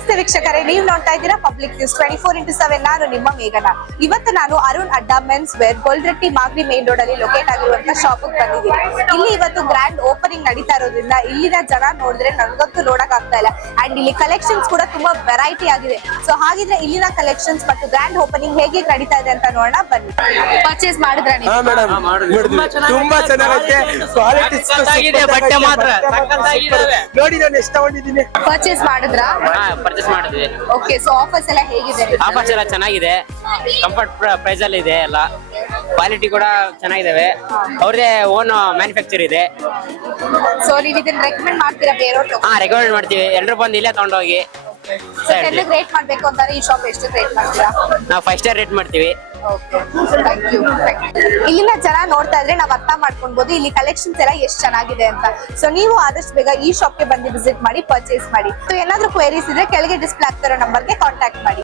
ನಮಸ್ತೆ ವೀಕ್ಷಕರೇ, ನೀವು ನೋಡ್ತಾ ಇದ್ದೀರಾ ಪಬ್ಲಿಕ್ ನ್ಯೂಸ್ 24x7. ನಾನು ನಿಮ್ಮ ಮೇಘನ. ಇವತ್ತು ನಾನು ಅರುಣ್ ಅಡ್ಡಾ ಮೆನ್ಸ್ ವೇರ್ ಗೋಲ್ಡ್ರೆಟ್ಟಿ ಮಾಗಡಿ ಮೇನ್ ರೋಡ್ ಅಲ್ಲಿ ಲೊಕೇಟ್ ಆಗಿರುವಂತ ಶಾಪ್ ಬಂದಿದ್ದೀನಿ. ಇಲ್ಲಿ ಇವತ್ತು ಗ್ರ್ಯಾಂಡ್ ಓಪನಿಂಗ್ ನಡೀತಾ ಇರೋದ್ರಿಂದ ಇಲ್ಲಿನ ಜನ ನೋಡಿದ್ರೆ ನನಗಂತೂ ನೋಡಕ್ ಆಗ್ತಾ ಇಲ್ಲ. ಅಂಡ್ ಇಲ್ಲಿ ಕಲೆಕ್ಷನ್ಸ್ ಕೂಡ ತುಂಬಾ ವೆರೈಟಿ ಆಗಿದೆ. ಸೊ ಹಾಗಿದ್ರೆ ಇಲ್ಲಿನ ಕಲೆಕ್ಷನ್ಸ್ ಮತ್ತು ಗ್ರ್ಯಾಂಡ್ ಓಪನಿಂಗ್ ಹೇಗೆ ನಡೀತಾ ಇದೆ ಅಂತ ನೋಡೋಣ ಬನ್ನಿ. ಪರ್ಚೇಸ್ ಮಾಡಿದ್ರ ನೀವು? ತುಂಬಾ ಚೆನ್ನಾಗಿದೆ. ಕ್ವಾಲಿಟಿ ಸಖತ್ತಾಗಿದೆ, ಬಟ್ಟೆ ಮಾತ್ರ ನೋಡಿ ನಾನು ಎಷ್ಟು ತಗೊಂಡಿದ್ದೀನಿ. ಪರ್ಚೇಸ್ ಮಾಡಿದ್ರಾ? ಪರ್ಚೇಸ್ ಮಾಡಿದ್ವಿ. ಓಕೆ, ಸೊ ಆಫರ್ಸ್ ಎಲ್ಲ ಹೇಗಿದೆ? ಆಫರ್ಸ್ ಎಲ್ಲ ಚೆನ್ನಾಗಿದೆ, ಕಂಫರ್ಟ್ ಪ್ರೈಸ್ ಅಲ್ಲಿ ಇದೆ, ಎಲ್ಲ ಕ್ವಾಲಿಟಿ ಕೂಡ ಚೆನ್ನಾಗಿದಾವೆ. ಅವ್ರದೇ ಓನ್ ಮ್ಯಾನುಫ್ಯಾಕ್ಚರ್ ಇದೆ. ಸೊ ನೀವು ಇದನ್ನ ರೆಕಮೆಂಡ್ ಮಾಡ್ತೀರಾ ಬೇರೆಯವ್ರಿಗೆ? ರೆಕಮೆಂಡ್ ಮಾಡ್ತೀವಿ. ಎಲ್ರು ಬಂದು ಇಲ್ಲೇ ತಗೊಂಡೋಗಿ. ರೇಟ್ ಮಾಡ್ಬೇಕು ಅಂತಾರೆ ಈ ಶಾಪ್ ಎಷ್ಟು ರೇಟ್ ಮಾಡ್ತೀರಾ? ನಾವು 5 ಸ್ಟಾರ್ ರೇಟ್ ಮಾಡ್ತೀವಿ. ಇಲ್ಲಿನ ಜನ ನೋಡ್ತಾ ಇದ್ರೆ ನಾವ್ ಅರ್ಥ ಮಾಡ್ಕೊಳ್ಬಹುದು ಇಲ್ಲಿ ಕಲೆಕ್ಷನ್ಸ್ ಎಲ್ಲ ಎಷ್ಟು ಚೆನ್ನಾಗಿದೆ ಅಂತ. ಸೊ ನೀವು ಆದಷ್ಟು ಬೇಗ ಈ ಶಾಪ್ಗೆ ಬಂದು ವಿಸಿಟ್ ಮಾಡಿ, ಪರ್ಚೇಸ್ ಮಾಡಿ. ಸೊ ಏನಾದ್ರೂ ಕ್ವೇರೀಸ್ ಇದ್ರೆ ಕೆಳಗೆ ಡಿಸ್ಪ್ಲೇ ಆಗ್ತಿರೋ ನಂಬರ್ಗೆ ಕಾಂಟ್ಯಾಕ್ಟ್ ಮಾಡಿ.